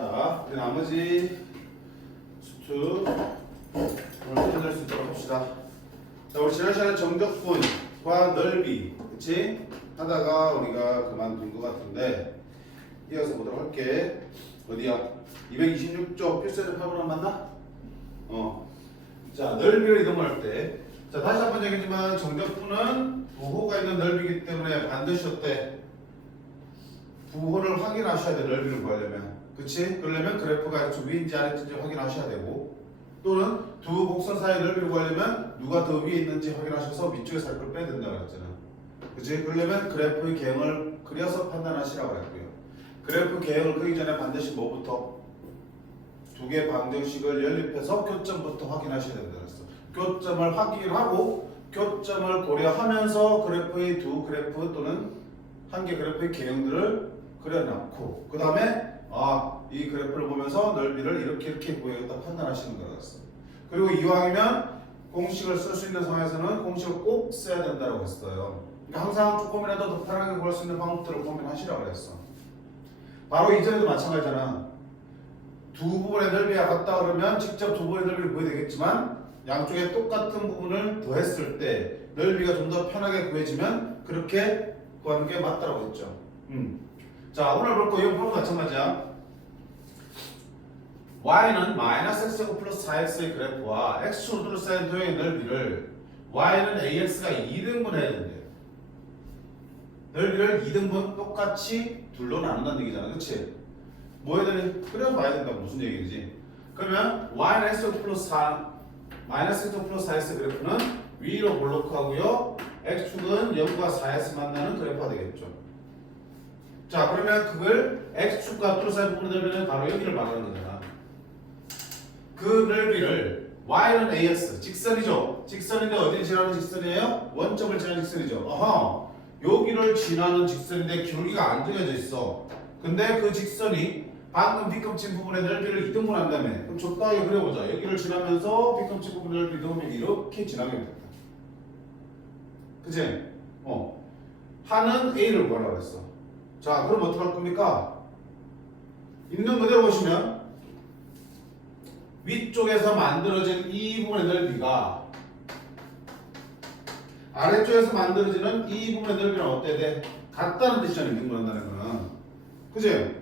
자, 이제 나머지 수투 오늘 끝낼 수 있도록 합시다. 자, 우리 지난 시간에 정적분과 넓이, 그치? 하다가 우리가 그만둔 것 같은데 이어서 보도록 할게. 어디야? 226쪽 필수적 파브라 맞나? 자, 넓이를 이동할 때, 자, 다시 한번 얘기했지만 정적분은 부호가 있는 넓이기 때문에 반드시 어때? 부호를 확인하셔야 돼. 넓이를 구하려면, 그치? 그러려면 그래프가 좀 위인지 아래인지 확인하셔야 되고, 또는 두 곡선 사이의 넓이를 구하려면 누가 더 위에 있는지 확인하셔서 위쪽에 살 걸 빼야 된다고 했잖아. 그치? 그러려면 그래프의 개형을 그려서 판단하시라고 했고요. 그래프 개형을 그리기 전에 반드시 뭐부터? 두 개의 방정식을 연립해서 교점부터 확인하셔야 된다고 했어. 교점을 확인하고 교점을 고려하면서 그래프의 두 그래프 또는 한 개 그래프의 개형들을 그려놓고 그 다음에 이 그래프를 보면서 넓이를 이렇게 구해야겠다 판단하시는 거였어. 그리고 이왕이면 공식을 쓸 수 있는 상황에서는 공식을 꼭 써야 된다고 했어요. 그러니까 항상 조금이라도 더 편하게 구할 수 있는 방법들을 고민하시라고 그랬어. 바로 이전에도 마찬가지잖아. 두 부분의 넓이가 같다 그러면 직접 두 부분의 넓이를 구해야 되겠지만 양쪽에 똑같은 부분을 더했을 때 넓이가 좀 더 편하게 구해지면 그렇게 구하는 게 맞다고 했죠. 자, 오늘 볼 거 이 부분 마찬가지야. y는 마이너스 x제곱 플러스 4x의 그래프와 x축으로 둘러싸인 도형의 넓이를 y는 ax가 2등분 해야 된대요. 넓이를 2등분 똑같이 둘로 나눈다는 얘기잖아. 그치? 뭐 해야 되니? 그려봐야 된다고 무슨 얘기지? 그러면 y는 x제곱 플러스 4 마이너스 x제곱 플러스 4x 그래프는 위로 볼록하고요. x축은 0과 4에서 만나는 그래프가 되겠죠. 자, 그러면 그걸 x축과 둘러싸인 부분의 넓이는 바로 여기를 말하는 거잖아. 그 넓이를 y는 ax 직선이죠. 직선인데 어디를 지나는 직선이에요? 원점을 지나는 직선이죠. 여기를 지나는 직선인데 기울기가 안 정해져 있어. 근데 그 직선이 방금 빗금친 부분의 넓이를 2등분 한다며. 그럼 적당히 그려보자. 여기를 지나면서 빗금친 부분의 넓이 넣으면 이렇게 지나게 된다. 그치? 하는 a를 구하라고 했어. 자, 그럼 어떻게 할 겁니까? 있는 그대로 보시면 위쪽에서 만들어진 이 부분의 넓이가 아래쪽에서 만들어지는 이 부분의 넓이랑 어때 돼? 같다는 뜻이잖아. 있는 거 한다는 거는. 그치?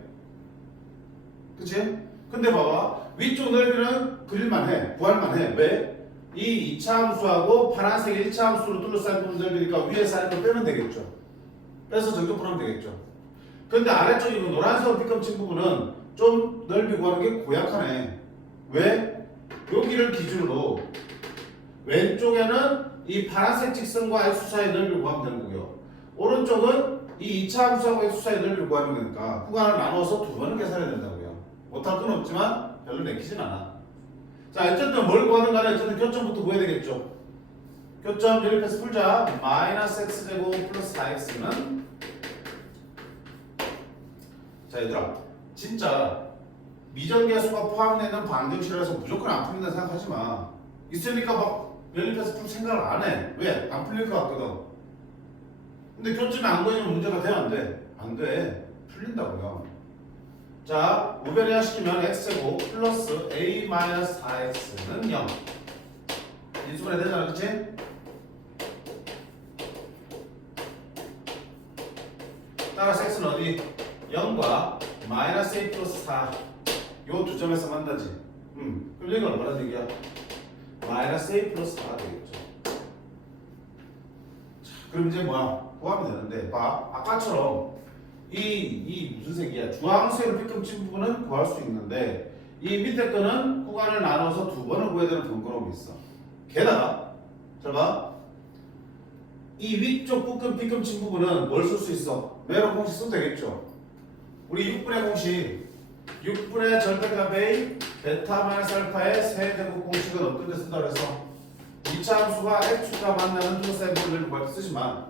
그치? 근데 봐봐. 위쪽 넓이는 그릴만 해. 구할만 해. 왜? 이 2차 함수하고 파란색 1차 함수로 둘러싸인 부분 넓이니까 위에서 아래로 빼면 되겠죠. 빼서 정적분하면 되겠죠. 근데 아래쪽에 노란색으로 빗금친 부분은 좀 넓이 구하는 게 고약하네. 왜? 여기를 기준으로 왼쪽에는 이 파란색 직선과 x 사이의 넓이를 구하면 되는 거고요. 오른쪽은 이 2차 함수하고 x 사이의 넓이를 구하면 되니까 구간을 나눠서 두 번을 계산해야 된다고요. 못할 건 없지만 별로 내키진 않아. 자, 어쨌든 뭘 구하든 간에 어쨌든 교점부터 구해야 되겠죠. 교점 연립해서 풀자. 마이너스 x제곱 플러스 4x는 자, 얘들아 진짜 미정계수가 포함되는 방정식이라서 무조건 안 풀린다 생각하지 마. 있으니까 막 연립해서 풀 생각을 안 해. 왜? 안 풀릴 것 같거든. 근데 교점이 안 보이면 문제가 돼? 안 돼? 안 돼. 풀린다고요. 자, 우변이하 시키면 x제곱 플러스 a 마이너스 4x는 0 인수분해 되잖아. 그치? 따라서 x는 어디? 0과 마이너스 a 플러스 4 요 두 점에서 만나지. 그럼 여기가 얼마나 얘기야? 마이너스 a 플러스 4가 되겠죠. 자, 그럼 이제 뭐야? 구하면 되는데 봐. 아까처럼 이 무슨 색이야? 주황색으로 빗금친 부분은 구할 수 있는데 이 밑에 거는 구간을 나눠서 두 번을 구해야 되는 번거로움이 있어. 게다가 잘 봐. 이 위쪽 빗금친 부분은 뭘 쓸 수 있어? 매로 공식 써도 되겠죠. 우리 6분의 공식 6분의 절대값의 베타 마이너스 알파의 세제곱 공식은 어떤 데 쓴다고 해서 2차 함수가 x축과 만나는 둘러싸인 부분을 구할 때 쓰지만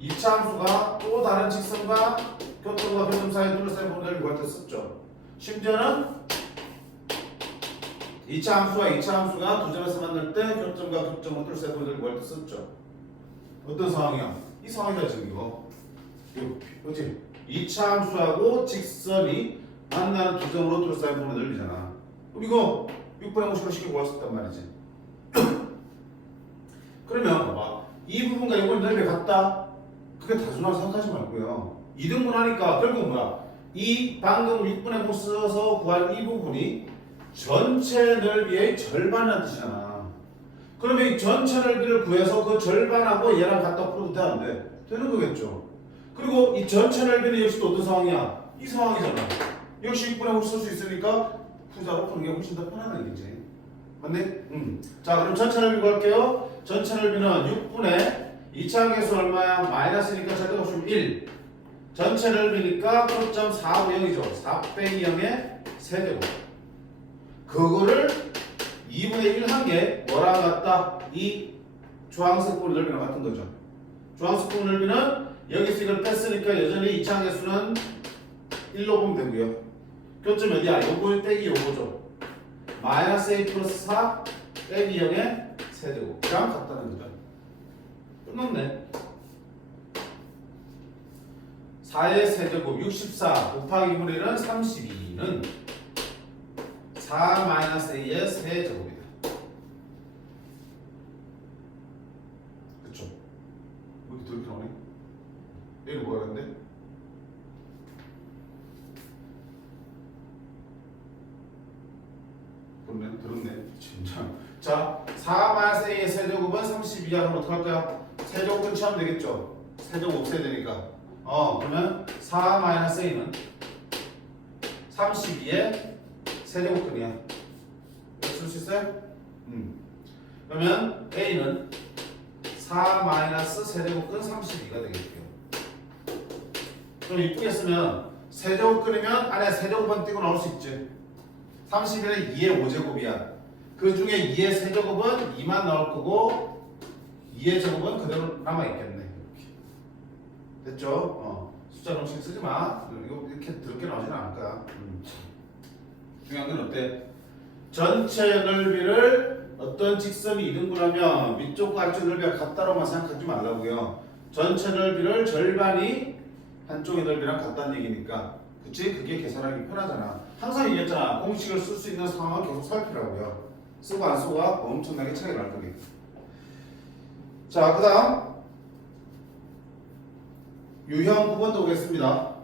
2차 함수가 또 다른 직선과 교점과 교점 사이에 둘러싸인 부분을 구할 때 썼죠. 심지어는 2차 함수와 2차 함수가 두 점에서 만날 때 교점과 교점을 둘러싸인 부분을 구할 때 썼죠. 어떤 상황이야? 이 상황이다 지금 이거. 그치? 2차 함수하고 직선이 만나는 두 점으로 둘러싸인 부분의 넓이잖아. 그럼 이거 6분의 50으로 쉽게 구할 수 있단 말이지. 그러면 봐봐. 이 부분과 이건 넓이 같다? 그게 다수라고 생각하지 말고요. 2등분 하니까 결국 뭐야? 이 방금 6분의 5 써서 구할 이 부분이 전체 넓이의 절반이라는 뜻이잖아. 그러면 이 전체 넓이를 구해서 그 절반하고 얘랑 갖다 풀어도 돼, 안 돼? 되는 거겠죠. 그리고 이 전체 넓이는 역시 또 어떤 상황이야? 이 상황이잖아. 역시 6분의 5 쓸 수 있으니까 후자로 푸는 게 훨씬 더 편하다는 얘기지. 맞네? 자, 그럼 전체 넓이 구할게요. 전체 넓이는 6분의 2차 계수 얼마야? 마이너스니까 절대값이 1. 전체 넓이니까 9.450이죠. 4 빼기 0의 세제곱. 그거를 2분의 1 한 게 뭐랑 같다? 이 주황색 부분 넓이랑 같은 거죠. 주황색 부분 넓이는 여기서 이걸 뺐으니까 여전히 2차 계수는 1로 보면 되고요. 교점 어디야? 요거 빼기 요거죠. 마이너스 a 플러스 4 빼기 0의 세제곱. 이랑 같다는 거죠. 끝났네. 4의 세제곱 64 곱하기 2분의 1은 32는 4 마이너스 a의 세제곱이다. 그쵸? 뭐 이렇게 이렇게 나오네? 여기 뭐가 그런데? 들었네. 진짜. 자, 4 마이너스 a의 세제곱은 32야. 그럼 어떡할 거야? 세제곱 근처하면 되겠죠? 세제곱 없애야 되니까. 그러면 4 마이너스 a는 32의 세제곱근이야. 쓸 수 있어요? 그러면 a는 4 마이너스 세제곱근 32가 되겠고요. 그럼 이쁘게 쓰면 세제곱근이면 안에 세제곱만 띄고 나올 수 있지. 31은 2의 5제곱이야. 그 중에 2의 세제곱은 2만 나올 거고 2의 제곱은 그대로 남아있겠네. 이렇게. 됐죠? 숫자 nom식 쓰지 마. 이거 이렇게 더럽게 나오지는 않을 거야. 중요한 건 어때? 전체 넓이를 어떤 직선이 2등분하면 위쪽과 아래쪽 넓이가 같다로만 생각하지 말라고요. 전체 넓이를 절반이 한쪽의 넓이랑 같다는 얘기니까. 그치? 그게 계산하기 편하잖아. 항상 얘기했잖아. 공식을 쓸 수 있는 상황은 계속 살피라고요. 쓰고 안 쓰고가 엄청나게 차이가 날 거니까. 자, 그 다음 유형 9번도 오겠습니다.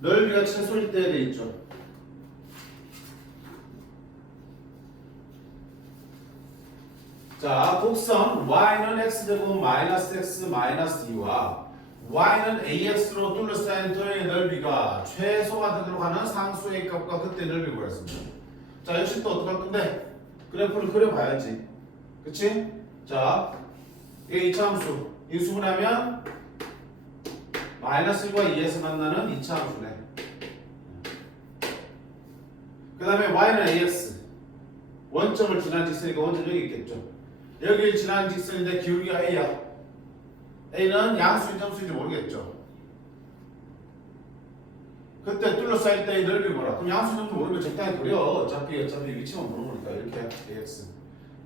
넓이가 최소일 때 돼 있죠. 자, 곡선 y는 x제곱 마이너스 x 마이너스 2와 y는 ax로 둘러싸인 도형의 넓이가 최소가 되도록 하는 상수 a 값과 그때 넓이를 구했습니다. 자, 역시 또 어떻게 할 건데? 그래프를 그려봐야지. 그치? 자, 이게 2차 함수. 인수분해하면 마이너스 1과 2에서 만나는 2차 함수네. 그 다음에 y는 ax. 원점을 지난 직선이니까 원점 여기 있겠죠. 여기를 지난 직선인데 기울기가 a야. a는 양수인지 점수인지 모르겠죠. 그때 둘러싸일 때의 넓이 뭐라? 그럼 양수 점수 모르면 적당히 그려. 어차피 위치만 모르니까 이렇게 ax.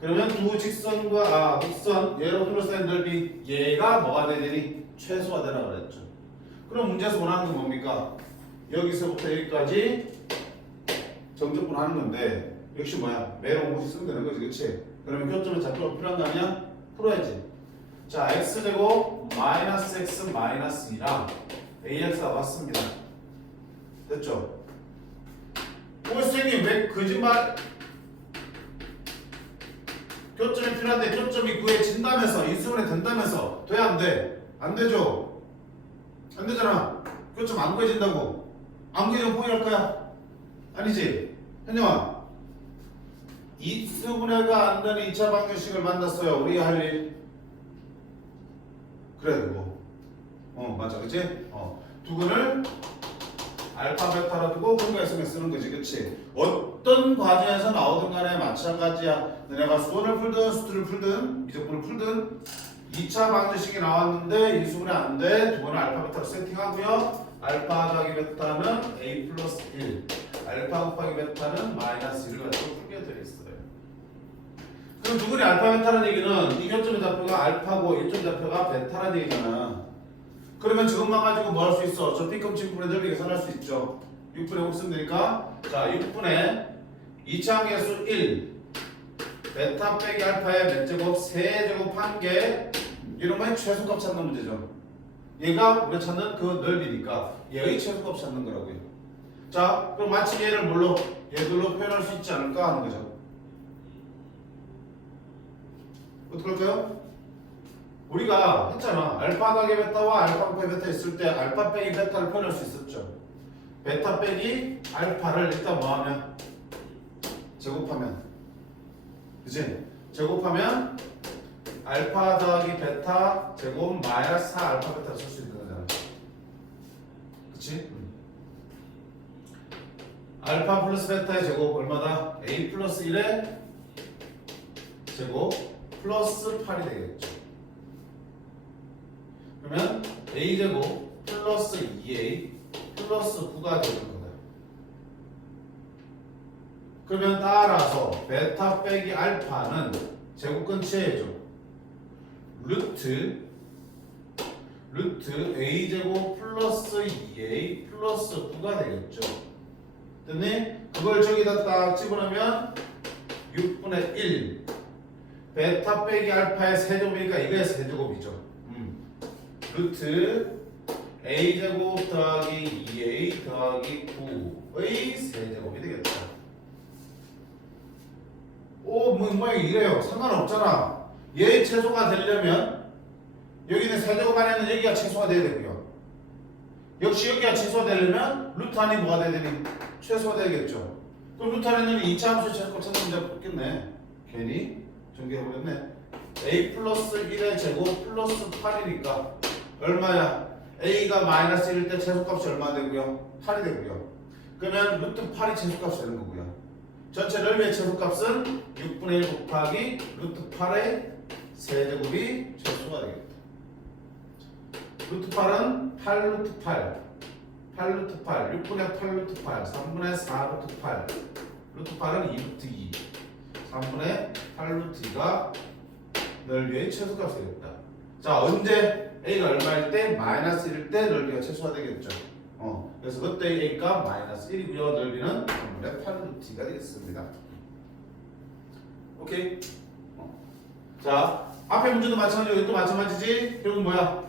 그러면 두 직선과 곡선 얘로 둘러싸인 넓이 얘가 뭐가 되니? 최소가 되라 그랬죠. 그럼 문제에서 원하는 건 뭡니까? 여기서부터 여기까지 정적분 하는 건데 역시 뭐야? 매로 공식 쓰면 되는 거지, 그렇지? 그러면 교점의 좌표가 필요한 거 아니야? 풀어야지. 자, x제곱 마이너스 x 마이너스 2랑 ax가 같습니다. 됐죠? 선생님 왜 거짓말? 교점이 필요한데 교점이 구해진다면서 인수분해 된다면서 돼 안 돼? 안 되죠? 안 되잖아. 교점 안 구해진다고. 안 구해지면 포기할 거야? 아니지? 현영아, 인수분해가 안 되는 2차 방정식을 만났어요. 우리가 할 일. 그래 그거. 맞아, 그치? 두근을 알파 베타로 두고 근거해서 쓰는 거지, 그치? 어떤 과정에서 나오든 간에 마찬가지야. 너네가 수원을 풀든 수투를 풀든 미적분을 풀든 2차 방정식이 나왔는데 인수분해 안 돼. 두 번은 알파 베타로 세팅하고요. 알파 곱하기 베타는 a 플러스 1, 알파 곱하기 베타는 마이너스 1을 가지고 풀게 되어 있어요. 그럼 두근이 알파 베타라는 얘기는 이 교점의 좌표가 알파고 이점 좌표가 베타라는 얘기잖아. 그러면 저것만 가지고 뭐 할 수 있어? 저 B값 분의 넓이 계산할 수 있죠. 6분의 5 쓰면 되니까 자 6분의 이차함계수 1 베타 빼기 알파의 몇 제곱 세제곱 한 개 이러면 최소값 찾는 문제죠. 얘가 우리가 찾는 그 넓이니까 얘의 최소값 찾는 거라고요. 자 그럼 마치 얘를 뭘로 얘들로 표현할 수 있지 않을까 하는 거죠. 어떻게 할까요? 우리가 했잖아. 알파 더하기 베타와 알파 빼기 베타 있을 때 알파 빼기 베타를 표현할 수 있었죠. 베타 빼기 알파를 일단 뭐하면 제곱하면 그치? 제곱하면 알파 더하기 베타 제곱 마이너스 4 알파 베타를 쓸 수 있는 거잖아. 그치? 알파 플러스 베타의 제곱 얼마다? a 플러스 1의 제곱 플러스 8이 되겠죠. 그러면 a제곱 플러스 2a 플러스 9가 되는 거다. 그러면 따라서 베타 빼기 알파는 제곱근 치해죠. 루트 a제곱 플러스 2a 플러스 9가 되겠죠. 됐니? 그걸 저기다 딱 집어넣으면 6분의 1 베타 빼기 알파의 세제곱이니까 이거의 세제곱이죠. 루트 a제곱 더하기 2a 더하기 9의 세제곱이 되겠다. 오, 모양이 이래요. 상관없잖아. 얘의 최소가 되려면 여기는 세제곱 안에는 여기가 최소가 돼야 되고요. 역시 여기가 최소가 되려면 루트 안이 뭐가 돼야 되니? 최소가 되겠죠. 그럼 루트 안에는 2차 함수의 최소값 찾는 문제가 없겠네. 괜히 전개해버렸네. a 플러스 1의 제곱 플러스 8이니까 얼마야? a가 마이너스 1일 때 최소값이 얼마 되고요? 8이 되고요. 그러면 루트 8이 최소값이 되는 거고요. 전체 넓이의 최소값은 6분의 1 곱하기 루트 8의 세제곱이 최소가 되겠다. 루트 8은 8 루트 8 8 루트 8 6분의 8 루트 8 3분의 4 루트 8 루트 8은 2 루트 2 3분의 8 루트 2가 넓이의 최소값이 되겠다. 자 언제 a가 얼마일 때? 마이너스 1일 때 넓이가 최소화 되겠죠. 그래서 그때 a가 마이너스 1이고요. 넓이는 3분의 8 루트 2가 되겠습니다. 오케이? 자 앞에 문제도 마찬가지고 이것도 마찬가지지? 결국 뭐야?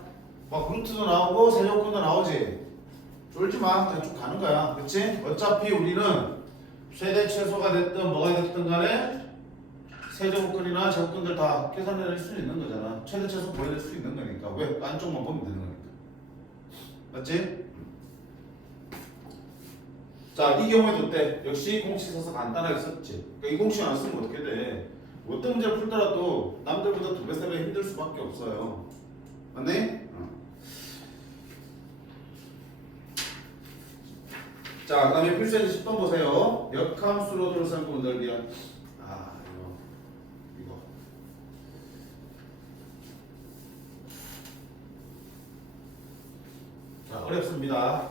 막 루트도 나오고 세제곱근도 나오지. 쫄지마. 그냥 쭉 가는 거야. 그치? 어차피 우리는 최대 최소가 됐든 뭐가 됐든 간에 세제곱근이나 제곱근들 다 계산해낼 수 있는 거잖아. 최대 최소 보여줄 수 있는 거니까. 왜? 안쪽만 보면 되는 거니까. 맞지? 자, 이 경우에도 어때? 역시 공식 써서 간단하게 썼지. 그러니까 이 공식 안 쓰면 어떻게 돼? 어떤 문제를 풀더라도 남들보다 2배, 3배 힘들 수밖에 없어요. 맞네? 자, 그 다음에 필수에서 10번 보세요. 역함수로 둘러싼 넓이야. 이거. 자, 어렵습니다.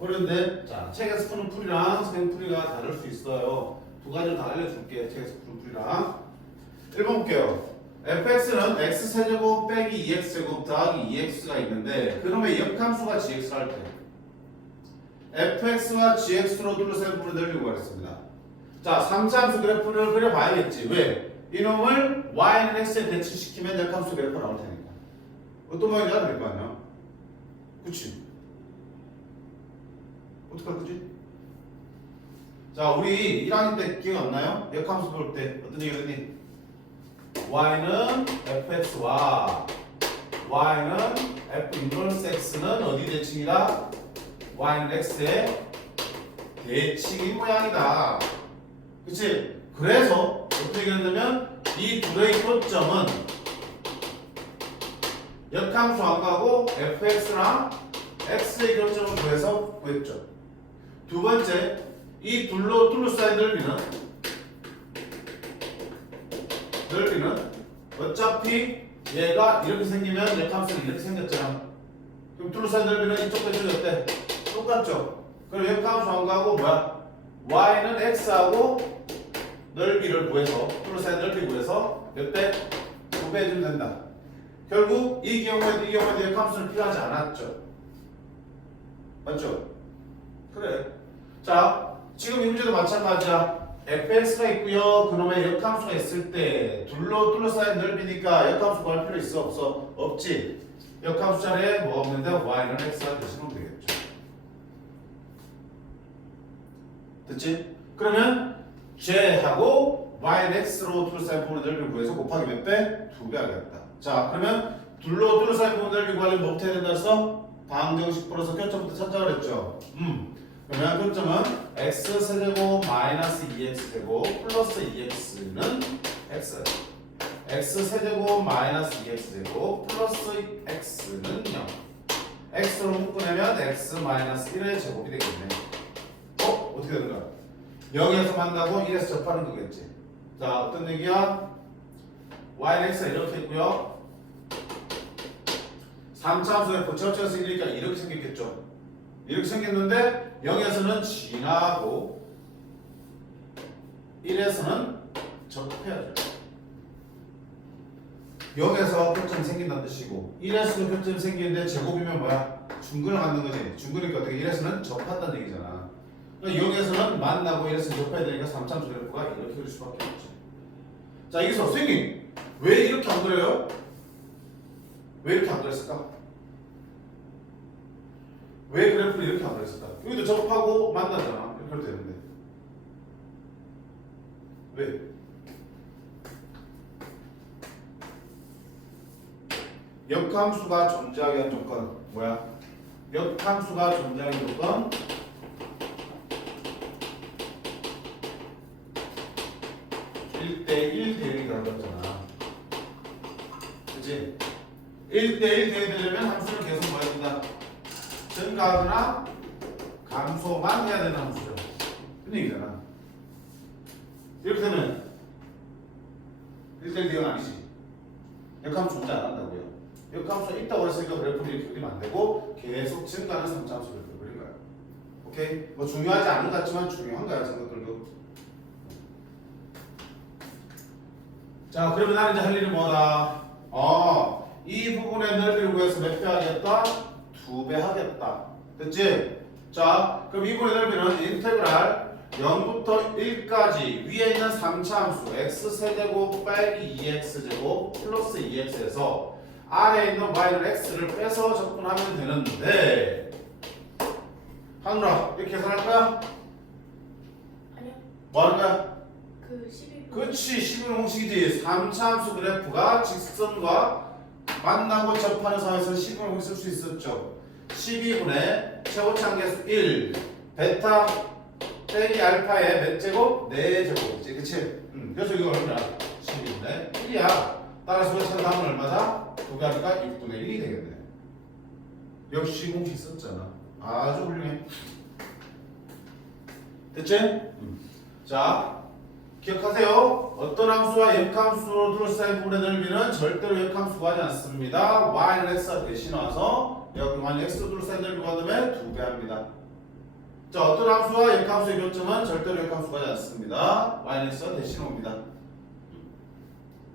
어려운데, 자, 책에서 푸는 풀이랑 선생님 풀이가 다를 수 있어요. 두 가지를 다 알려줄게. 책에서 푸는 풀이랑. 1번 볼게요. fx는 x세제곱 빼기 2x제곱 더하기 2x가 있는데 그러면 역함수가 gx를 할 때 fx와 gx로 둘러싼 부분을 늘리고 가겠습니다. 자, 3차 함수 그래프를 그려봐야겠지. 왜? 이놈을 y는 x에 대치시키면 역함수 그래프 나올 테니까. 어떤 모양인지 알아야 될 거 아니야? 그치? 어떡할 거지? 자, 우리 1학년 때 기억 안 나요? 역함수 볼 때 어떤 얘기 했니? y는 fx와 y는 f 인버스 x는 어디 대칭이다? y는 x의 대칭인 모양이다. 그치? 그래서 어떻게 얘기했냐면 이 둘의 교점은 역함수 안 가고 fx랑 x의 교점을 구해서 구했죠. 두 번째, 이 둘로 둘러싸인 넓이는 어차피 얘가 이렇게 생기면 역함수는 이렇게 생겼잖아. 그럼 둘러싸인 넓이는 이쪽과 이쪽이 어때? 똑같죠? 그럼 역함수 안 가고 뭐야? y는 x하고 넓이를 구해서 둘러싸인 넓이 구해서 몇 배? 2배 해주면 된다. 결국 이 경우에도 역함수는 필요하지 않았죠. 맞죠? 그래. 자, 지금 이 문제도 마찬가지야. fx가 있고요. 그놈의 역함수가 있을 때 둘러싸인 넓이니까 역함수 구할 필요 있어 없어? 없지. 역함수 자리에 뭐 없는데 y는 x가 대신하면 되겠죠. 됐지? 그러면 j하고 y는 x로 둘러싸인 부분의 넓이를 구해서 곱하기 몇 배? 2배 하겠다. 자, 그러면 둘러싸인 부분의 넓이 구하려면 뭐부터 해야 된다 했어? 방정식 풀어서 교점부터 찾자 그랬죠. 그러면 교점은 x 세제곱 마이너스 2x제곱 플러스 2x는 x, x 세제곱 마이너스 2x제곱 플러스 x는 0, x로 묶어내면 x 마이너스 1의 제곱이 되겠네. 어떻게 되는 거야? 0에서 만나고 1에서 접하는 거겠지. 자, 어떤 얘기야? y는 x가 이렇게 있고요. 3차함수의 부채업체가 생기니까 이렇게 생겼겠죠. 이렇게 생겼는데 0에서는 지나고 1에서는 접해야죠. 0에서 교점이 생긴다는 뜻이고 1에서도 교점이 생기는데 제곱이면 뭐야? 중근을 갖는 거지. 중근이니까 어떻게 1에서는 접한다는 얘기잖아. 그러니까 0에서는 만나고 1에서는 접해야 되니까 3차함수 그래프가 이렇게 그릴 수밖에 없지. 자, 여기서 선생님 왜 이렇게 안 그려요? 왜 이렇게 안 그렸을까? 왜 그래프를 이렇게 안 그렸을까? 여기도 접하고 만나잖아. 이렇게 되는데 왜? 역함수가 존재하게 한 조건 뭐야? 역함수가 존재하는 조건 1대1 대응이라고 했잖아. 그치? 1대1 대응되려면 함수는 계속 뭐 해야 된다? 증가하거나 감소만 해야 되는 함수죠. 그런 얘기잖아. 이렇게 되면 1대1 대응 아니지. 역함수 존재 안 한다고요. 역함수가 있다고 했으니까 그래프를 이렇게 그리면 안 되고 계속 증가하는 3차함수 그래프를 그린 거야. 오케이? 뭐 중요하지 않은 것 같지만 중요한 거야. 생각들도. 자, 그러면 나는 이제 할 일은 뭐다? 이 부분의 넓이를 구해서 몇 배 하겠다? 2배 하겠다. 됐지? 자, 그럼 이 부분의 넓이는 인테그랄 0부터 1까지 위에 있는 3차 함수 x세제곱 빼기 2x제곱 플러스 2x에서 아래에 있는 y는 x를 빼서 접근하면 되는데 하누라 이렇게 계산할 거야? 아니요. 뭐 하는 거야? 그 11. 그치, 11 공식이지. 3차 함수 그래프가 직선과 만나고 접하는 상황에서 11 공식 쓸 수 있었죠. 12분의 최고차항 계수 1 베타 빼기 알파의 몇 제곱? 4제곱이지. 그치? 그래서 이거 얼마냐? 12분의 1이야. 따라서 그 찾아가면 얼마다? 2배 하니까 6분의 1이 되겠네. 역시 공식 썼잖아. 아주 훌륭해. 됐지? 자, 기억하세요. 어떤 함수와 역함수로 둘러싸인 부분의 넓이는 절대로 역함수 구하지 않습니다. y는 x가 대신 와서 여기 y는 x로 둘러싸인 넓이 구하면 2배 합니다. 자, 어떤 함수와 역함수의 교점은 절대로 역함수 구하지 않습니다. y는 x가 대신 옵니다.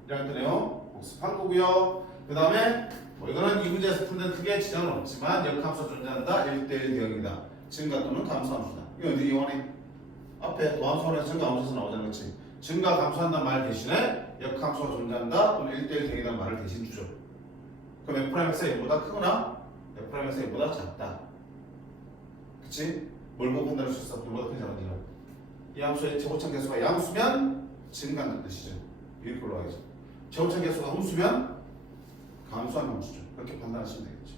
이렇게 되네요. 복습한 거고요. 그 다음에 뭐 이거는 이 문제에서 푸는 크게 지장은 없지만 역함수가 존재한다. 1대1 대응이다. 증가 또는 감소함수다. 이거 어디 이용하니? 앞에 도함수로 증가함수에서 나오잖아. 그렇지? 증가 감소한다는 말 대신에 역함수가 존재한다 또는 1대1 대응이라는 말을 대신 주죠. 그럼 F'X가 1보다 크거나 F'X가 1보다 작다. 그치? 뭘 보고 판단할 수 있어? 1보다 큰 작은지는. 이 함수의 최고차 계수가 양수면 증가한다는 뜻이죠. 이렇게 올라가겠죠. 최고차 계수가 음수면 감소한 함수죠. 그렇게 판단하시면 되겠죠.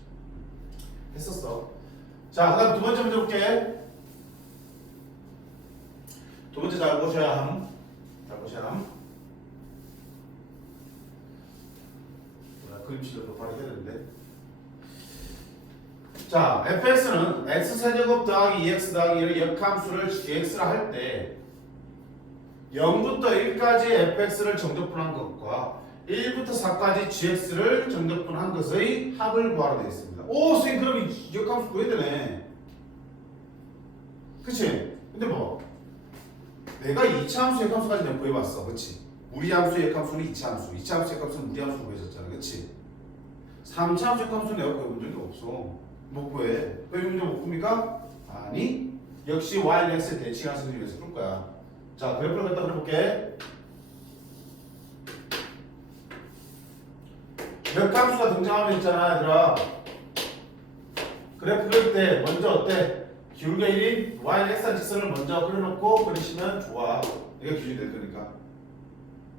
했었어. 자, 그 다음 두 번째 문제 볼게. 두 번째 잘 보셔야 함. 잘 보셔야 함. 그림치를 더 발휘해야 되는데. 자, fx는 x세제곱 더하기 2x 더하기 1의 역함수를 gx라 할 때 0부터 1까지 fx를 정적분한 것과 1부터 4까지 gx를 정적분한 것의 합을 구하라 되어 있습니다. 오, 선생님 그럼 이 역함수 구해야 되네. 그치? 근데 뭐 내가 2차 함수 역함수까지 내가 구해봤어. 그치? 우리 함수의 역함수는 2차 함수, 2차 함수 역함수는 우리 함수로 구해졌잖아. 그치? 3차 함수 역함수는 내가 구해본 적이 없어. 못 구해. 왜 문제 못 풉니까? 아니, 역시 y, x의 대칭한 선생님에서 풀 거야. 자, 그래프를 갖다 그려볼게. 몇 함수가 등장하면 있잖아, 얘들아. 그래프 그릴 때 먼저 어때? 기울기 1인 y, x한 직선을 먼저 그려놓고 그리시면 좋아. 이게 기준이 될 거니까.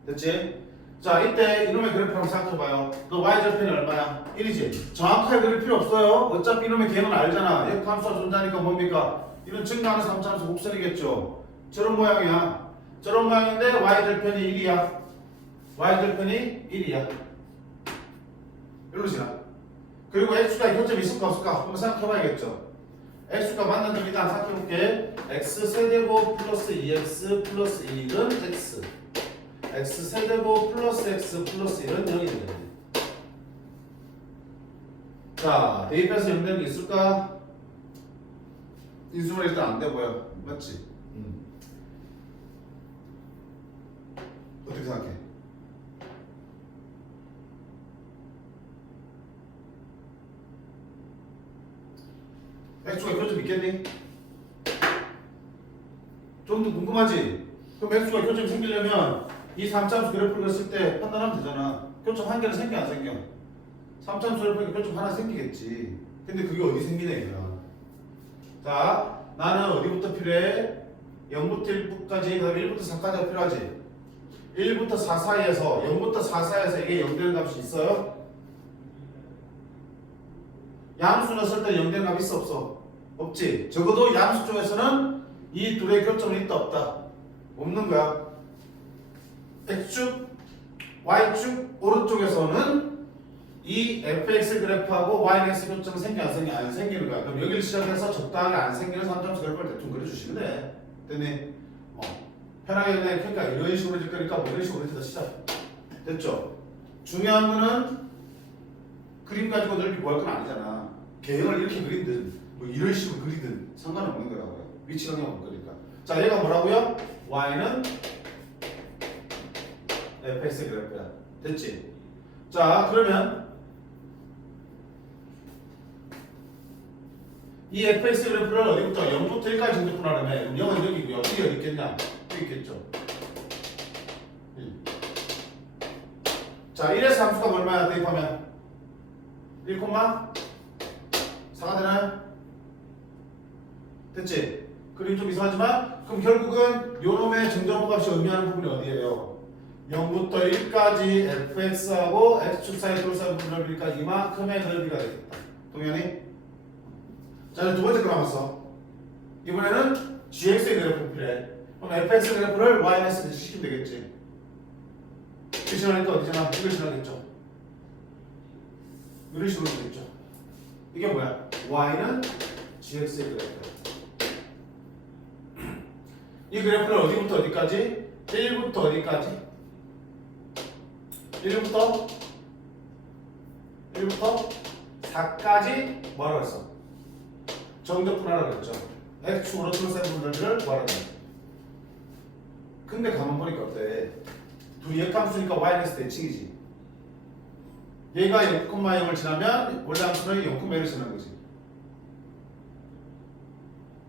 됐지? 자, 이때 이놈의 그래프를 한번 생각해봐요. 너 y절편이 얼마야? 1이지? 정확하게 그릴 필요 없어요. 어차피 이놈의 개는 알잖아. 역함수가 존재하니까 뭡니까? 이런 증가하는 3차함수 곡선이겠죠. 저런 모양이야. 저런 모양인데 y절편이 1이야. y절편이 1이야. 일로 지나. 그리고 x가 교점이 있을까 없을까? 한번 생각해봐야겠죠. x가 만난 점 일단 생각해볼게. x 세제곱 플러스 2x 플러스 1은 x. x 세제곱 플러스 x 플러스 1은 0이 되겠네. 자, 대입해서 0 되는 게 있을까? 인수분 일단 안 돼 보여. 맞지? 어떻게 생각해? x가 교점 있겠니? 좀 더 궁금하지? 그럼 x가 교점이 생기려면 이 3차함수 그래프를 그렸을 때 판단하면 되잖아. 교점 한 개는 생겨 안 생겨? 3차함수 그래프니까 교점 하나 생기겠지. 근데 그게 어디 생기냐 이거야. 자, 나는 어디부터 필요해? 0부터 1까지, 그 다음에 1부터 4까지가 필요하지. 1부터 4 사이에서 0부터 4 사이에서 이게 0 되는 값이 있어요? 양수 넣었을 때 0 되는 값 있어 없어? 없지. 적어도 양수 쪽에서는 이 둘의 교점은 있다 없다? 없는 거야. x축, y축 오른쪽에서는 이 fx 그래프하고 yx 교점은 생겨 안 생겨? 안 생기는 거야. 그럼 여기를 시작해서 적당하게 안 생기는 3점수 그래프를 대충 그려주시면 돼. 됐니? 편하게 그냥 그러니까 이런 식으로 질 거니까 뭐 이런 식으로 해서 시작. 됐죠? 중요한 거는 그림 가지고 넓이 뭐 할 건 아니잖아. 개형을 이렇게 그리든 뭐 이런 식으로 그리든 상관없는 거라고요. 위치가 그냥 없는 거니까. 자, 얘가 뭐라고요? y는 fx 그래프야. 됐지? 자, 그러면 이 fx 그래프를 어디부터 0부터 1까지 정도 풀어내면 0은 여기고요. 1이 어디 있겠냐? 여기 있겠죠. 1. 자, 1에서 함수가 얼마야? 대입하면 1,4가 되나요? 됐지? 그림 좀 이상하지만 그럼 결국은 요놈의 정정값이 의미하는 부분이 어디예요? 0부터 1까지 fx하고 x축 사이 돌사의 부분 넓이니까 이만큼의 넓이가 되겠다. 동현이? 자, 이제 두 번째 거 남았어. 이번에는 gx의 그래프 필요해. 그럼 fx 그래프를 y에서 대시키면 되겠지. 대신하니까 어디잖아? 이걸 지나겠죠. 이런 식으로 되겠죠. 이게 뭐야? y는 gx의 그래프. 이 그래프를 어디부터 어디까지? 1부터 어디까지? 1부터 4까지 뭐라고 했어? 정적분하라고 했죠. x축으로 둘러싼 분들을 뭐라고 했어? 근데 가만 보니까 어때? 두 역함수니까 y는 대칭이지. 얘가 0,0을 지나면 원래 함수는 0,1을 지나는 거지.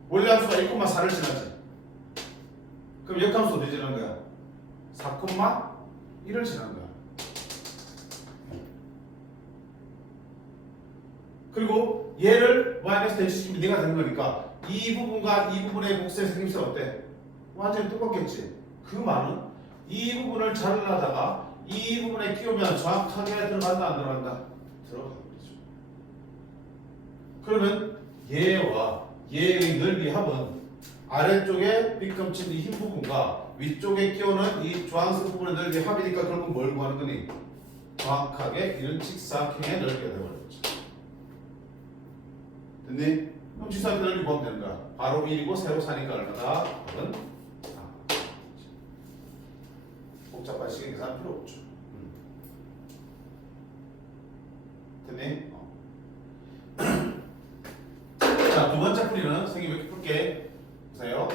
원래 함수가 1,4를 지나지. 그럼 역함수 어디 지나는 거야? 4,1을 지나는 거야. 그리고 얘를 y에서 대칭시키면 얘가 되는 거니까 이 부분과 이 부분의 곡선의 생김새는 어때? 완전히 똑같겠지. 그 말은 이 부분을 자르려다가 이 부분에 끼우면 정확하게 들어간다 안 들어간다? 들어가는 거죠. 그러면 얘와 얘의 넓이 합은 아래쪽에 빗금친 이 흰 부분과 위쪽에 끼우는 이 주황색 부분의 넓이 합이니까 결국 뭘 구하는 거니? 정확하게 이런 직사각형의 넓이가 되어버렸죠. 됐니? 그럼 직사각형 넓이 구하면 되는 거야. 바로 1이고 세로 사니까 얼마다? 답은 4. 복잡한 시간 계산 필요 없죠. 됐니? 자, 두 번째 풀이는 선생님이 이렇게 풀게. 보세요.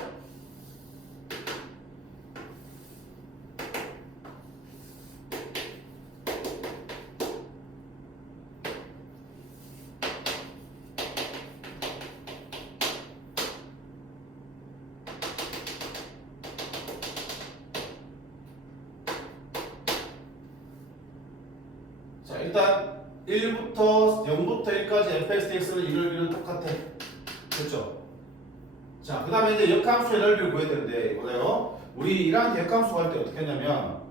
자, 일단 1부터 0부터 1까지 fx, dx는 이를 비는 똑같아. 됐죠? 자, 그 다음에 이제 역함수의 넓이를 구해야 되는데, 이거요. 우리 이런 역함수 할 때 어떻게 했냐면,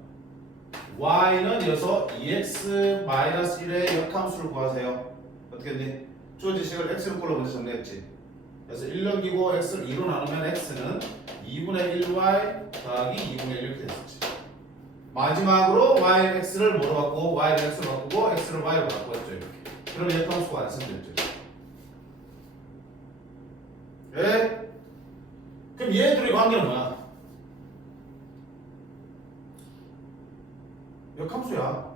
y는 이어서 2x-1의 역함수를 구하세요. 어떻게 했니? 주어진 식을 x를 꼴로 먼저 정리했지. 그래서 1 넘기고 x를 2로 나누면 x는 2분의 1y 더하기 2분의 1 이렇게 됐었지. 마지막으로 y는 x를 뭐로 바꾸고 y는 x로 바꾸고 x를 y로 바꾸었죠. 이렇게. 그러면 역함수가 완성됐죠. 예? 그럼 얘 둘의 관계는 뭐야? 역함수야.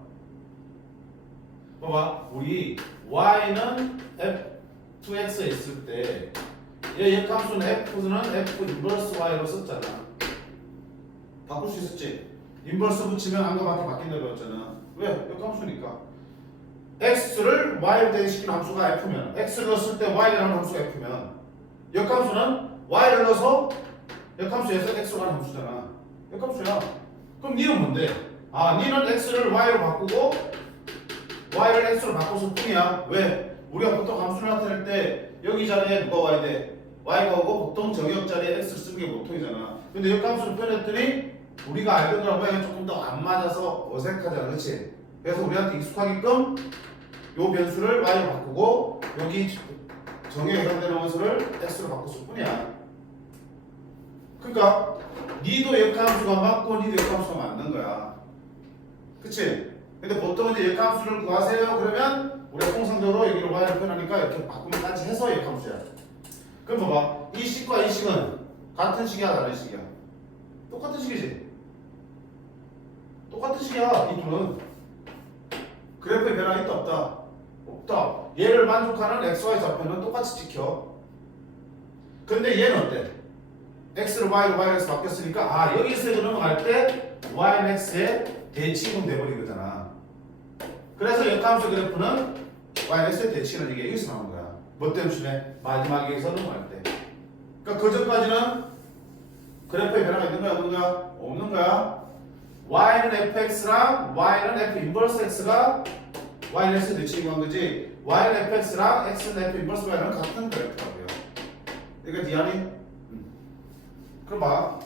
봐봐, 우리 y는 f2x에 있을 때 얘 역함수는 f는 f 인버스 y로 썼잖아. 바꿀 수 있었지? 인버스 붙이면 안과 밖에 바뀐다고 했잖아. 왜? 역함수니까. x를 y로 대시키는 함수가 f면, x를 넣었을 때 y라는 함수가 f면, 역함수는 y를 넣어서 역함수에서 x로 가는 함수잖아. 역함수야. 그럼 니는 뭔데? 아, 니는 x를 y로 바꾸고 y를 x로 바꿨을 뿐이야. 왜? 우리가 보통 함수를 나타낼 때 여기 자리에 누가 와야 돼? y가 오고 보통 정역 자리에 x를 쓰는 게 보통이잖아. 근데 역함수를 표현했더니 우리가 알던 거랑 모양이 조금 더 안 맞아서 어색하잖아. 그렇지? 그래서 우리한테 익숙하게끔 요 변수를 y로 바꾸고 여기 정에 해당되는 원수를 x로 바꿨을 뿐이야. 그러니까 니도 역함수가 맞고 니도 역함수가 맞는 거야. 그치? 근데 보통 이제 역함수를 구하세요 그러면 우리가 통상적으로 여기로 y를 표현하니까 이렇게 바꾸면까지 해서 역함수야. 그럼 봐봐, 이 식과 이 식은 같은 식이야 다른 식이야? 똑같은 식이지? 똑같은 식이야. 이 둘은 그래프에 변화가 있다 없다? 없다. 얘를 만족하는 xy 좌표는 똑같이 찍혀. 근데 얘는 어때? x를 y로 y로 x 바뀌었으니까 아 여기서 넘어갈 때 y는 x의 대칭은 돼버린 거잖아. 그래서 역함수 그래프는 y는 x의 대칭은 이게 여기서 나오는 거야. 뭐 때문에? 마지막에 여기서 넘어갈 때. 그러니까 그 전까지는 그래프에 변화가 있는 거야 없는 거야? 없는 거야. y는 fx랑 y는 f 인버스 x가 y는 x의 대칭인 건 거지. y는 fx랑 x는 f 인버스 y는 같은 그래프라고요. 그러니까 니안이 그럼 봐.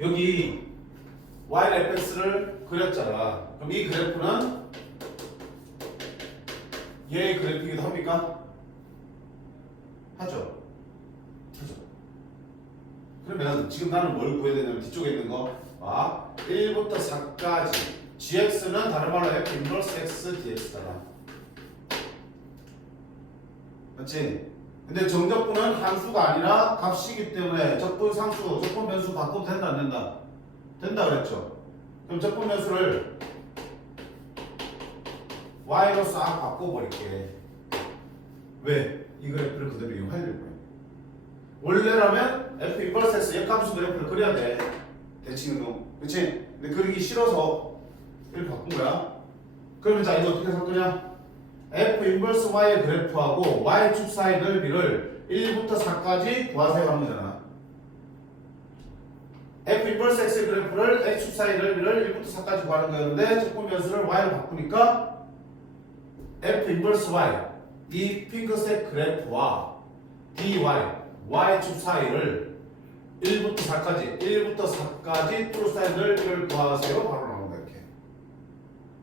여기 y는 fx를 그렸잖아. 그럼 이 그래프는 얘의 그래프이기도 합니까? 하죠. 하죠. 그러면 지금 나는 뭘 구해야 되냐면 뒤쪽에 있는 거 1부터 4까지 gx는 다른 말로 f 인버스 x dx잖아. 맞지? 근데 정적분은 함수가 아니라 값이기 때문에 적분 상수, 적분 변수 바꿔도 된다 안 된다? 된다 그랬죠? 그럼 적분 변수를 y로 싹 바꿔버릴게. 왜? 이 그래프를 그대로 이용하려고요. 원래라면 f 인버스 x 역함수 그래프를 그려야 돼. 대칭으로. 그치? 근데 그리기 싫어서 이렇게 바꾼 거야. 그러면 자 이거 어떻게 살 거냐? f 인버스 y의 그래프하고 y축 사이 넓이를 1부터 4까지 구하세요 하는 거잖아. f 인버스 x의 그래프를 x축 사이 넓이를 1부터 4까지 구하는 거였는데 적분 변수를 y로 바꾸니까 f 인버스 y 이 핑크색 그래프와 dy y축 사이를 1부터 4까지 뚫 사이 넓이를 구하세요 바로 나오는 거야. 이렇게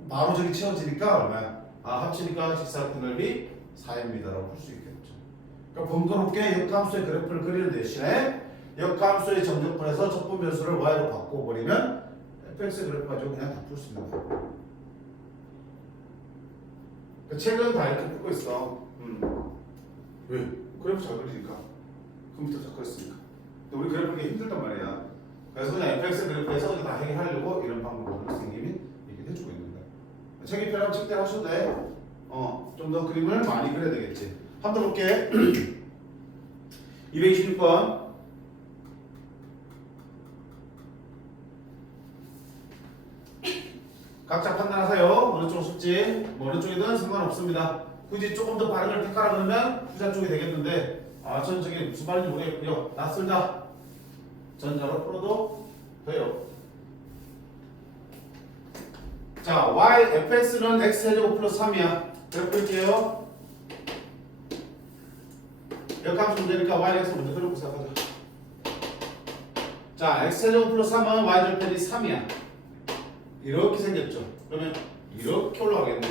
바로 저기 채워지니까 얼마야? 합치니까 직사각형 넓이 4입니다라고 풀 수 있겠죠. 그러니까 번거롭게 역함수의 그래프를 그리는 대신에 역함수의 정적분에서 적분 변수를 y로 바꿔버리면 fx의 그래프 가지고 그냥 다 풀 수 있는 거야. 그러니까 책은 다 이렇게 풀고 있어. 왜? 그래프 잘 그리니까. 컴퓨터 잘 그렸으니까. 근데 우리 그래프 그리기 힘들단 말이야. 그래서 그냥 fx 그래프에서 다 해결하려고 이런 방법으로 선생님이 얘기를 해주고 있는 거야. 책이 필요하면 책대로 하셔도 돼. 좀 더 그림을 많이 그려야 되겠지. 한번 볼게. 226번. 각자 판단하세요. 어느 쪽 쉽지? 뭐 어느 쪽이든 상관없습니다. 굳이 조금 더 발음을 택하라 그러면 후자 쪽이 되겠는데 저는 저게 무슨 말인지 모르겠고요. 낯설다. 전자로 풀어도 돼요. 자, y fx는 x 세제곱 플러스 3이야. 그래프 볼게요. 역함수 문제니까 y x 먼저 그래프 시작하자. 자, x 세제곱 플러스 3은 y 절편이 3이야. 이렇게 생겼죠. 그러면 이렇게 올라가겠네.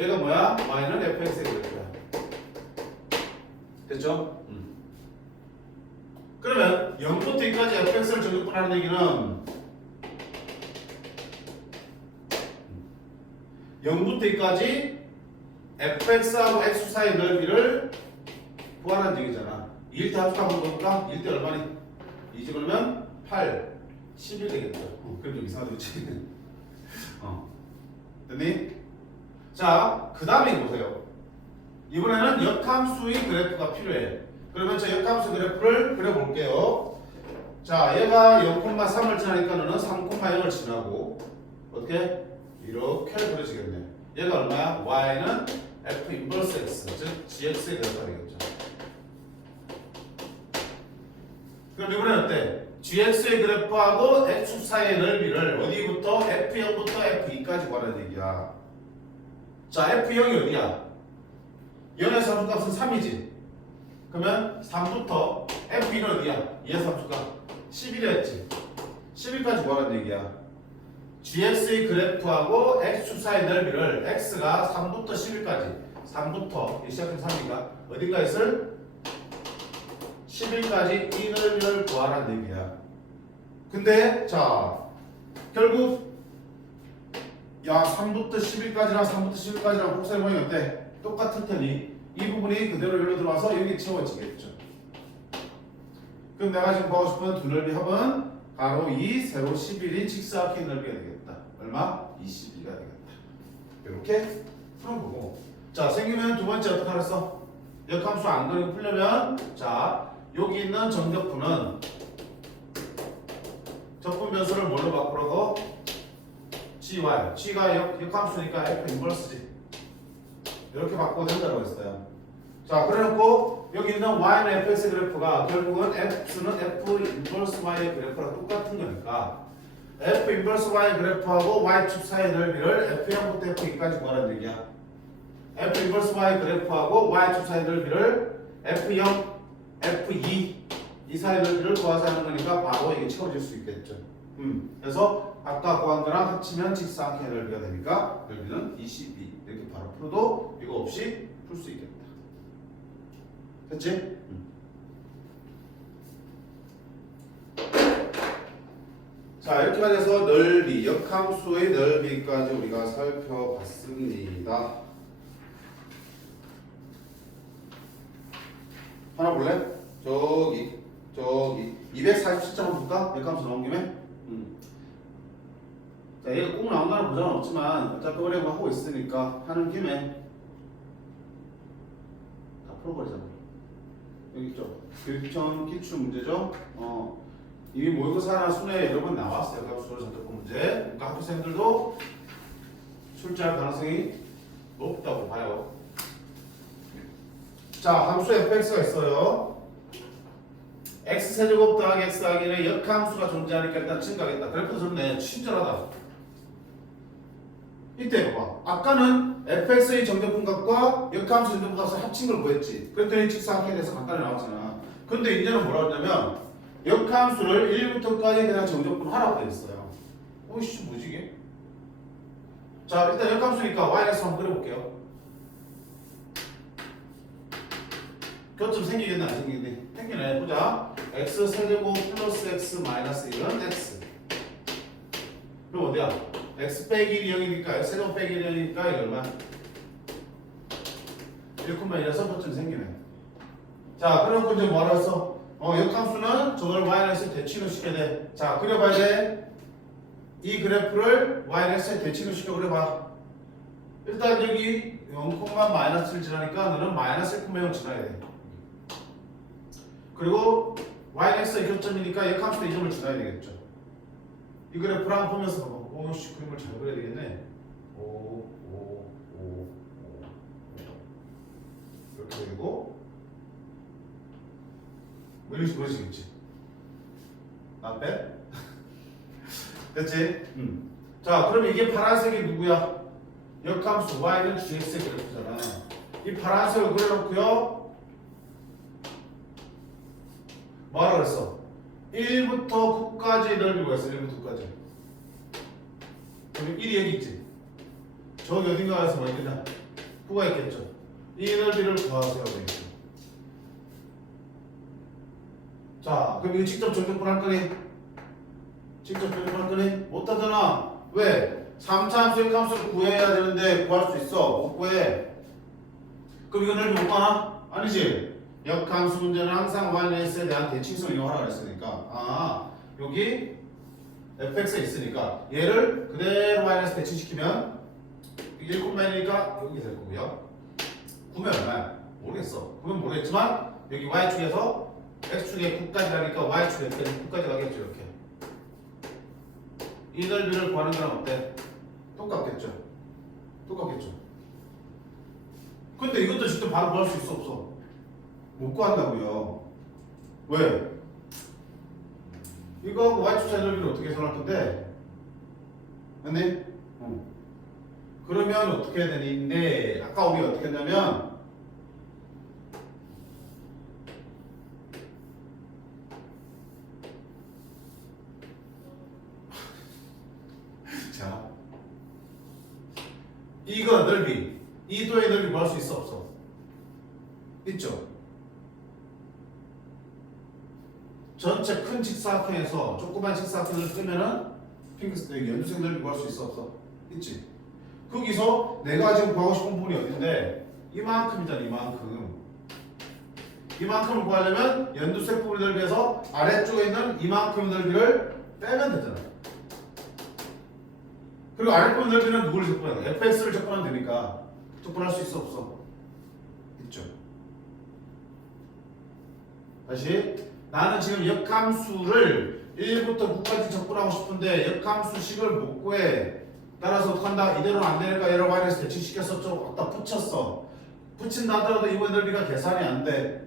얘가 뭐야? y는 fx의 그래프야. 됐죠? 그러면 0부터 2까지 fx를 정육분하는 얘기는 0부터 2까지 fx하고 x 사이 넓이를 구하라는 얘기잖아. 1대 합숙 한번 볼까? 1대 얼마니? 2지 그러면 8, 11 되겠죠. 그럼 좀 이상하다 그치? 됐니? 자, 그 다음에 보세요. 이번에는 역함수의 그래프가 필요해. 그러면 저 역함수 그래프를 그려볼게요. 자, 얘가 0,3을 지나니까 너는 3,0을 지나고 어떻게? 이렇게 그려지겠네. 얘가 얼마야? y는 f 인버스 x, 즉 gx의 그래프가 되겠죠. 그럼 이번엔 어때? gx의 그래프하고 x 사이의 넓이를 어디부터? f0부터 f2까지 구하라는 얘기야. 자, f0이 어디야? 0에서 함수값은 3이지. 그러면 3부터 f2는 어디야? 2에서 함수값 11이었지. 11까지 구하라는 얘기야. gx의 그래프하고 x 사이의 넓이를 x가 3부터 11까지 3부터 시작된 3이니까 어딘가 있을 11까지 이 넓이를 구하라는 얘기야. 근데 자 결국 야 3부터 11까지랑 3부터 11까지랑 곡선의 모양이 어때? 똑같을 테니 이 부분이 그대로 여기로 들어와서 여기 채워지겠죠. 그럼 내가 지금 보고 싶은 두 넓이 합은 가로 2, 세로 11인 직사각형 넓이가 되겠다. 얼마? 22가 되겠다. 이렇게 푸는 거고. 자, 생기면 두 번째 어떻게 하랬어? 역함수 안 그리고 풀려면 자, 여기 있는 정적분은 적분 변수를 뭘로 바꾸라고? GY. G가 역함수니까 F 인버스지. 이렇게 바꿔도 된다고 했어요. 자, 그래놓고 여기 있는 y는 fx의 그래프가 결국은 x는 f 인버스 y의 그래프랑 똑같은 거니까 f 인버스 y 그래프하고 y축 사이의 넓이를 f0부터 f2까지 구하라는 얘기야. f 인버스 y 그래프하고 y축 사이의 넓이를 f0, f2 이 사이의 넓이를 구하자 하는 거니까 바로 이게 채워질 수 있겠죠. 그래서 아까 구한 거랑 합치면 직사각형의 넓이가 되니까 넓이는 22 이렇게 바로 풀어도 이거 없이 풀 수 있겠다. 됐지? 자, 이렇게 해서 넓이, 역함수의 넓이까지 우리가 살펴봤습니다. 하나 볼래? 저기 247점 볼까? 역함수 나온 김에? 자, 얘가 꼭 나온 거는 보장은 없지만 어차피 오래 하고 있으니까 하는 김에 다 풀어버리자. 여기 있죠. 교육청 기출 문제죠. 이미 모의고사나 수능에 여러 번 나왔어요. 역함수로 전적분 문제. 그러니까 학부생들도 출제할 가능성이 높다고 봐요. 자, 함수 fx가 있어요. x 세제곱 더하기 x 더하기 1의 역함수가 존재하니까 일단 증가하겠다. 그래프도 좋네. 친절하다. 이때 봐봐. 아까는 fx의 정적분값과 역함수 정적분값을 합친 걸 구했지. 그랬더니 직사각형에 대해서 간단히 나왔잖아. 근데 이제는 뭐라고 했냐면 역함수를 1부터까지 그냥 정적분 하라고 돼 있어요. 오이씨 뭐지 이게? 자, 일단 역함수니까 yx 한번 그려볼게요. 교점 생기겠나 안 생기겠니? 생기네. 보자. x 세제곱 플러스 x 마이너스 1은 x. 그럼 어디야? x 빼기 0이니까 x 세제곱 빼기 0이니까 이거 얼마? 1,1에서 교점 생기네. 자, 그러고 이제 뭐라 했어? 역함수는 저걸 yx에 대칭을 시켜야 돼. 자, 그려봐야 돼. 이 그래프를 yx에 대칭을 시켜 그려봐. 일단 여기 0,-7을 지나니까 너는 마이너스 1,0을 지나야 돼. 그리고 yx의 교점이니까 역함수도 이 점을 지나야 되겠죠. 이 그래프랑 보면서 봐봐. 오씨 그림을 잘 그려야 되겠네. 이렇게 되고 뭐 이런 식으로 그려지겠지. 나 빼? 됐지? 자, 그럼 이게 파란색이 누구야? 역함수 y는 gx의 그래프잖아. 이 파란색을 그려놓고요. 뭐라 그랬어? 1부터 9까지의 넓이 구했어. 1부터 9까지. 그럼 1이 여기 있지? 저기 어딘가에서 뭐 있겠냐? 9가 있겠죠. 이 넓이를 구하세요. 되겠죠. 자, 그럼 이거 직접 적용할 거니? 직접 적용할 거니? 못하잖아. 왜? 3차 함수의 함수를 구해야 되는데 구할 수 있어. 못 구해. 그럼 이거 넓이 못 구하나? 아니지. 역함수 문제는 항상 yx에 대한 대칭성 이용하라 그랬으니까. 아, 여기 fx에 있으니까 얘를 그대로 y에서 대칭시키면 1,1이니까 여기 될 거고요. 구면 얼마야? 모르겠어. 구면 모르겠지만 여기 y축에서 x축에 9까지 가니까 y축에 9까지 가겠죠. 이렇게. 이 넓이를 구하는 건 어때? 똑같겠죠. 똑같겠죠. 근데 이것도 직접 바로 구할 수 있어 없어? 못 구한다고요. 왜? 이거 y축 사이 넓이를 어떻게 계산할 건데? 맞니? 그러면 어떻게 해야 되는데 아까 우리 어떻게 했냐면 자, 이거 넓이, 이 도의 넓이 구할 수 있어 없어? 있죠. 전체 큰 직사각형에서 조그만 직사각형을 쓰면은 핑크색 연두색 넓이 구할 수 있어 없어? 있지. 거기서 내가 지금 구하고 싶은 부분이 어딘데 이만큼이잖아. 이만큼을 구하려면 연두색 부분 넓이에서 아래쪽에 있는 이만큼 넓이를 빼면 되잖아. 그리고 아랫부분 넓이는 누구를 접근하냐? fx를 접근하면 되니까 접근할 수 있어 없어? 있죠. 다시 나는 지금 역함수를 1부터 9까지 접근하고 싶은데 역함수식을 못 구해. 따라서 어떡한다? 이대로는 안 되니까 얘를 y에서 대칭시켜서 좀 갖다 붙였어. 붙인다 하더라도 이번 넓이가 계산이 안 돼.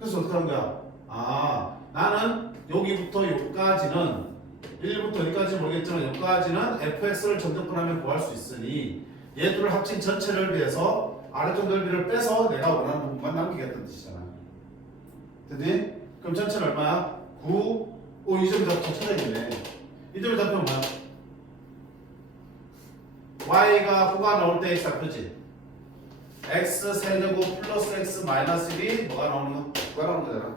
그래서 어떻게 하는 거야? 아, 나는 여기부터 여기까지는 1부터 어디까지 모르겠지만 여기까지는 fx를 전접근하면 구할 수 있으니 얘들을 합친 전체 넓이에서 아래쪽 넓이를 빼서 내가 원하는 부분만 남기겠다는 뜻이잖아. 됐니? 그럼 전체는 얼마야? 9. 오, 이 점이 더 찾아야겠네. 이 점이 답변은 뭐야? y가 9가 나올 때 x 앞이지. x 세제곱 플러스 x 마이너스 1이 뭐가 나오는 거? 9가 나오는 거잖아.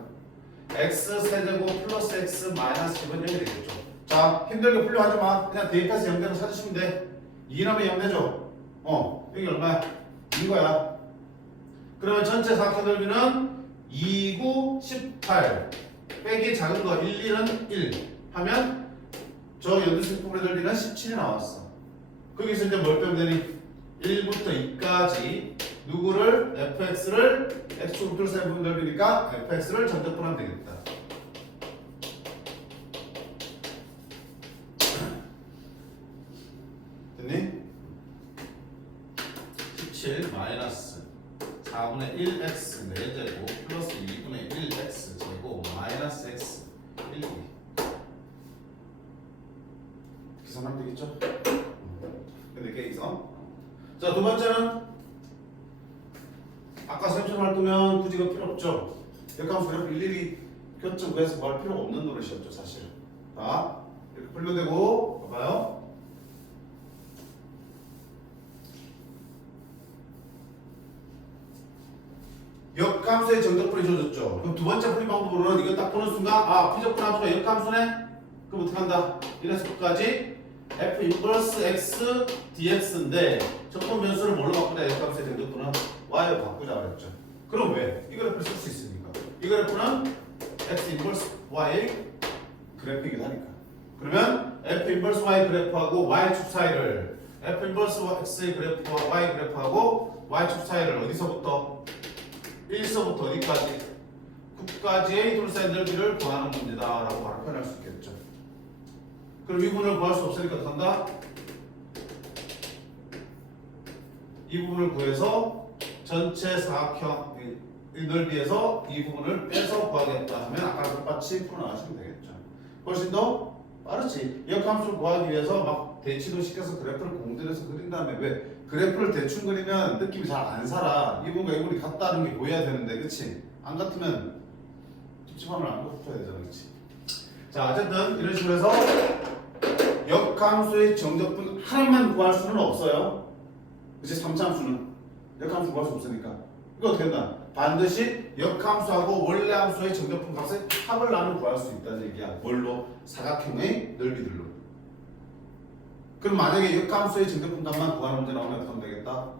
x 세제곱 플러스 x 마이너스 10은 0이 되겠죠. 자, 힘들게 풀려하지 마. 그냥 대입해서 0대로 찾으시면 돼. 2 나면 0 되죠? 여기 얼마야? 이거야. 그러면 전체 사각형 넓이는 2, 9, 18 빼기 작은 거 1, 1은 1 하면 저 연두색 부분의 넓이는 17이 나왔어. 거기서 이제 뭘 빼면 되니? 1부터 2까지 누구를? fx를 x축 둘 사이 부분 넓이니까 fx를 전접분하면 되겠다. 됐니? 17 마이너스 4분의 1x 4제곱 플러스 2분의 1x 제곱 마이너스 x 1, 2 계산하면 되겠죠? 근데 계산. 자, 두 번째는 아까 셈처럼 할 거면 굳이 그 필요 없죠. 역함수 그래프 일일이 교점 구해서 뭐 할 필요가 없는 노릇이었죠, 사실. 자, 이렇게 풀면 되고, 봐봐요. 역함수의 정적분이 주어졌죠. 그럼 두 번째 풀이 방법으로는 이거 딱 보는 순간 아, 피적분 함수가 역함수네? 그럼 어떻게 한다? 이래서 끝까지 f 인버스 x dx인데 적분 변수를 뭘로 바꾸냐? 역함수의 정적분은 y로 바꾸자 그랬죠. 그럼 왜? 이 그래프를 쓸 수 있으니까. 이 그래프는 x 인버스 y 그래프이긴 하니까. 그러면 f 인버스 y 그래프하고 y축 사이를 f 인버스 x의 그래프와 y 그래프하고 y축 사이를 어디서부터? 1서부터 어디까지? 9까지의 둘사이 넓이를 구하는 문제다라고 바로 표현할 수 있겠죠. 그럼 이 부분을 구할 수 없으니까 어떻게 한다? 이 부분을 구해서 전체 사각형 이 넓이에서 이 부분을 빼서 구하겠다 하면 아까 똑같이 풀어나가시면 되겠죠. 훨씬 더 빠르지. 역함수를 구하기 위해서 막 대치도 시켜서 그래프를 공들여서 그린 다음에 왜 그래프를 대충 그리면 느낌이 잘 안 살아. 이분과 이분이 같다는 게 보여야 되는데, 그치? 안 같으면 찝찝함을 안 걷어야 되잖아, 그치? 자, 어쨌든 이런 식으로 해서 역함수의 정적분 하나만 구할 수는 없어요. 그치? 3차함수는 역함수 구할 수 없으니까. 이거 어떻게 된다? 반드시 역함수하고 원래 함수의 정적분 값의 합을 나는 구할 수 있다는 얘기야. 뭘로? 사각형의 넓이들로. 그럼 만약에 역함수의 정적분 값만 구하는 문제 나오면 어떻게 하면 되겠다?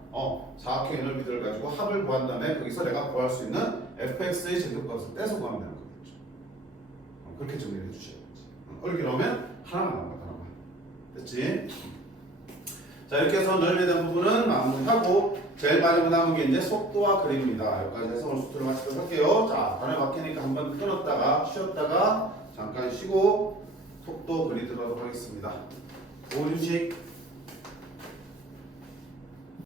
사각형의 넓이들을 가지고 합을 구한 다음에 거기서 내가 구할 수 있는 fx의 정적분 값을 떼서 구하면 되는 거겠죠. 그렇게 정리해 주셔야지. 어렵게 나오면 하나만 나온다. 하나만. 됐지? 자, 이렇게 해서 넓이에 대한 부분은 마무리하고 제일 마지막에 남은 게 이제 속도와 그림입니다. 여기까지 해서 오늘 수트를 마치도록 할게요. 자, 단어 바뀌니까 한번 끊었다가 쉬었다가 잠깐 쉬고 속도 그리도록 하겠습니다. 오윤식